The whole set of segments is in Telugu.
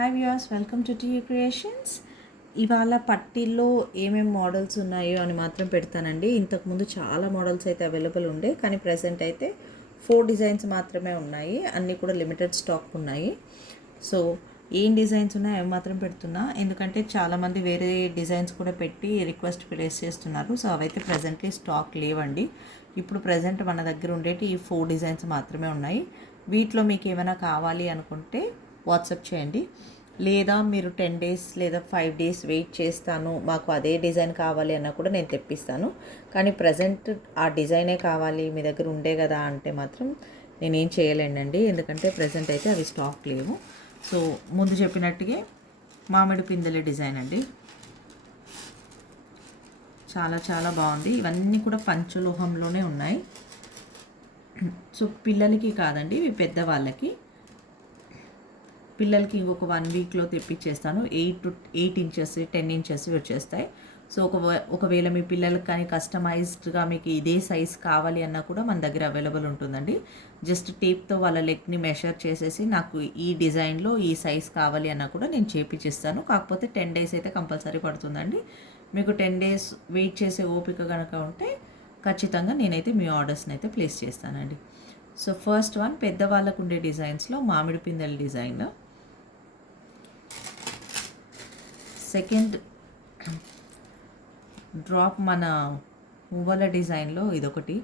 Hi viewers, welcome to TU creations. ఇవాళ పట్టీల్లో ఏమేమి మోడల్స్ ఉన్నాయో అని మాత్రం పెడతానండి. ఇంతకుముందు చాలా మోడల్స్ అయితే అవైలబుల్ ఉండే, కానీ ప్రజెంట్ అయితే 4 డిజైన్స్ మాత్రమే ఉన్నాయి. అన్నీ కూడా లిమిటెడ్ స్టాక్ ఉన్నాయి. సో ఏం డిజైన్స్ ఉన్నాయో అవి మాత్రం పెడుతున్నా, ఎందుకంటే చాలామంది వేరే డిజైన్స్ కూడా పెట్టి రిక్వెస్ట్ ప్లేస్ చేస్తున్నారు. సో అవైతే ప్రజెంట్లీ స్టాక్ లేవండి. ఇప్పుడు ప్రజెంట్ మన దగ్గర ఉండేటి ఈ 4 డిజైన్స్ మాత్రమే ఉన్నాయి. వీటిలో మీకు ఏమైనా కావాలి అనుకుంటే వాట్సాప్ చేయండి, లేదా మీరు 10 డేస్ లేదా 5 డేస్ వెయిట్ చేస్తాను, మాకు అదే డిజైన్ కావాలి అన్నా కూడా నేను తెప్పిస్తాను. కానీ ప్రజెంట్ ఆ డిజైనే కావాలి మీ దగ్గర ఉండే కదా అంటే మాత్రం నేనేం చేయలేనండి, ఎందుకంటే ప్రజెంట్ అయితే అవి స్టాక్ లేవు. సో ముందు చెప్పినట్టుగా మామిడి పిందెల డిజైన్ అండి, చాలా చాలా బాగుంది. ఇవన్నీ కూడా పంచలోహంలోనే ఉన్నాయి. సో పిల్లలకి కాదండి, ఇవి పెద్దవాళ్ళకి. పిల్లలకి ఇంకొక 1 వీక్లో తెప్పించేస్తాను. 8 ఇంచెస్ 10 ఇంచెస్ వచ్చేస్తాయి. సో ఒకవేళ మీ పిల్లలకి కానీ కస్టమైజ్డ్గా మీకు ఇదే సైజ్ కావాలి అన్నా కూడా మన దగ్గర అవైలబుల్ ఉంటుందండి. జస్ట్ టేప్తో వాళ్ళ లెగ్ని మెషర్ చేసేసి నాకు ఈ డిజైన్లో ఈ సైజ్ కావాలి అన్నా కూడా నేను చేపించిస్తాను. కాకపోతే 10 డేస్ అయితే కంపల్సరీ పడుతుందండి. మీకు 10 డేస్ వెయిట్ చేసే ఓపిక కనుక ఉంటే ఖచ్చితంగా నేనైతే మీ ఆర్డర్స్ని అయితే ప్లేస్ చేస్తానండి. సో ఫస్ట్ వన్ పెద్దవాళ్ళకు ఉండే డిజైన్స్లో మామిడి పిందెల డిజైన్. సెకండ్ డ్రాప్ మన మువ్వల డిజైన్లో ఇదొకటి.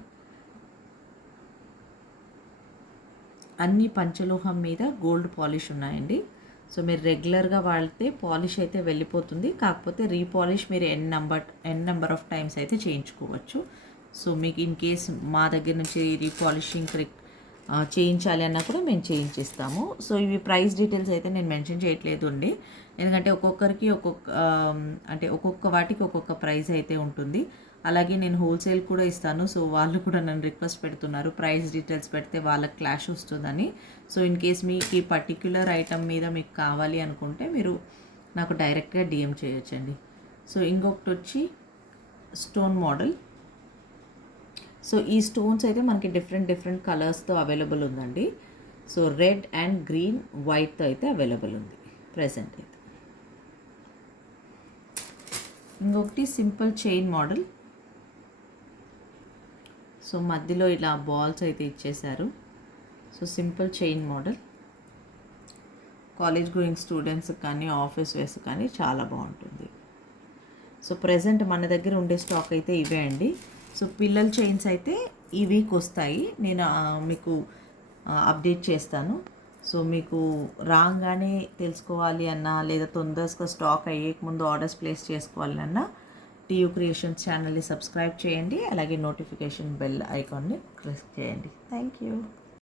అన్ని పంచలోహం మీద గోల్డ్ పాలిష్ ఉన్నాయండి. సో మీరు రెగ్యులర్గా వాడితే పాలిష్ అయితే వెళ్ళిపోతుంది, కాకపోతే రీపాలిష్ మీరు ఎన్ నెంబర్ ఆఫ్ టైమ్స్ అయితే చేయించుకోవచ్చు. సో మీకు ఇన్ కేస్ మా దగ్గర నుంచి రీపాలిషింగ్ చేయించాలి అన్నా కూడా మేము చేయించిస్తాము. సో ఇవి ప్రైస్ డీటెయిల్స్ అయితే నేను మెన్షన్ చేయట్లేదు అండి, ఎందుకంటే ఒక్కొక్కరికి ఒక్కొక్క వాటికి ఒక్కొక్క ప్రైస్ అయితే ఉంటుంది. అలాగే నేను హోల్సేల్ కూడా ఇస్తాను. సో వాళ్ళు కూడా నన్ను రిక్వెస్ట్ పెడుతున్నారు ప్రైస్ డీటెయిల్స్ పెడితే వాళ్ళకి క్లాష్ వస్తుందని. సో ఇన్ కేస్ మీకు ఈ పర్టిక్యులర్ ఐటమ్ మీద మీకు కావాలి అనుకుంటే మీరు నాకు డైరెక్ట్గా డిఎం చేయొచ్చండి. సో ఇంకొకటి వచ్చి స్టోన్ మోడల్. సో ఈ స్టోన్స్ అయితే మనకి డిఫరెంట్ కలర్స్తో అవైలబుల్ ఉందండి. సో రెడ్ అండ్ గ్రీన్ వైట్తో అయితే అవైలబుల్ ఉంది ప్రెసెంట్ అయితే. ఇంకొకటి సింపుల్ చైన్ మోడల్. సో మధ్యలో ఇలా బాల్స్ అయితే ఇచ్చేశారు. So simple chain model college going students కానీ ఆఫీస్ వేస్ కానీ చాలా బాగుంటుంది. సో ప్రెజెంట్ మన దగ్గర ఉండే స్టాక్ అయితే ఇవే అండి. సో పిల్లల చైన్స్ అయితే ఈ వీక్ వస్తాయి, నేను మీకు అప్డేట్ చేస్తాను. సో మీకు రాగానే తెలుసుకోవాలి అన్నా, లేదా తొందరగా స్టాక్ అయ్యేక ముందు ఆర్డర్స్ ప్లేస్ చేసుకోవాలి అన్నా టీయూ క్రియేషన్స్ ఛానల్ని సబ్స్క్రైబ్ చేయండి. అలాగే నోటిఫికేషన్ బెల్ ఐకాన్ని క్లిక్ చేయండి. Thank you.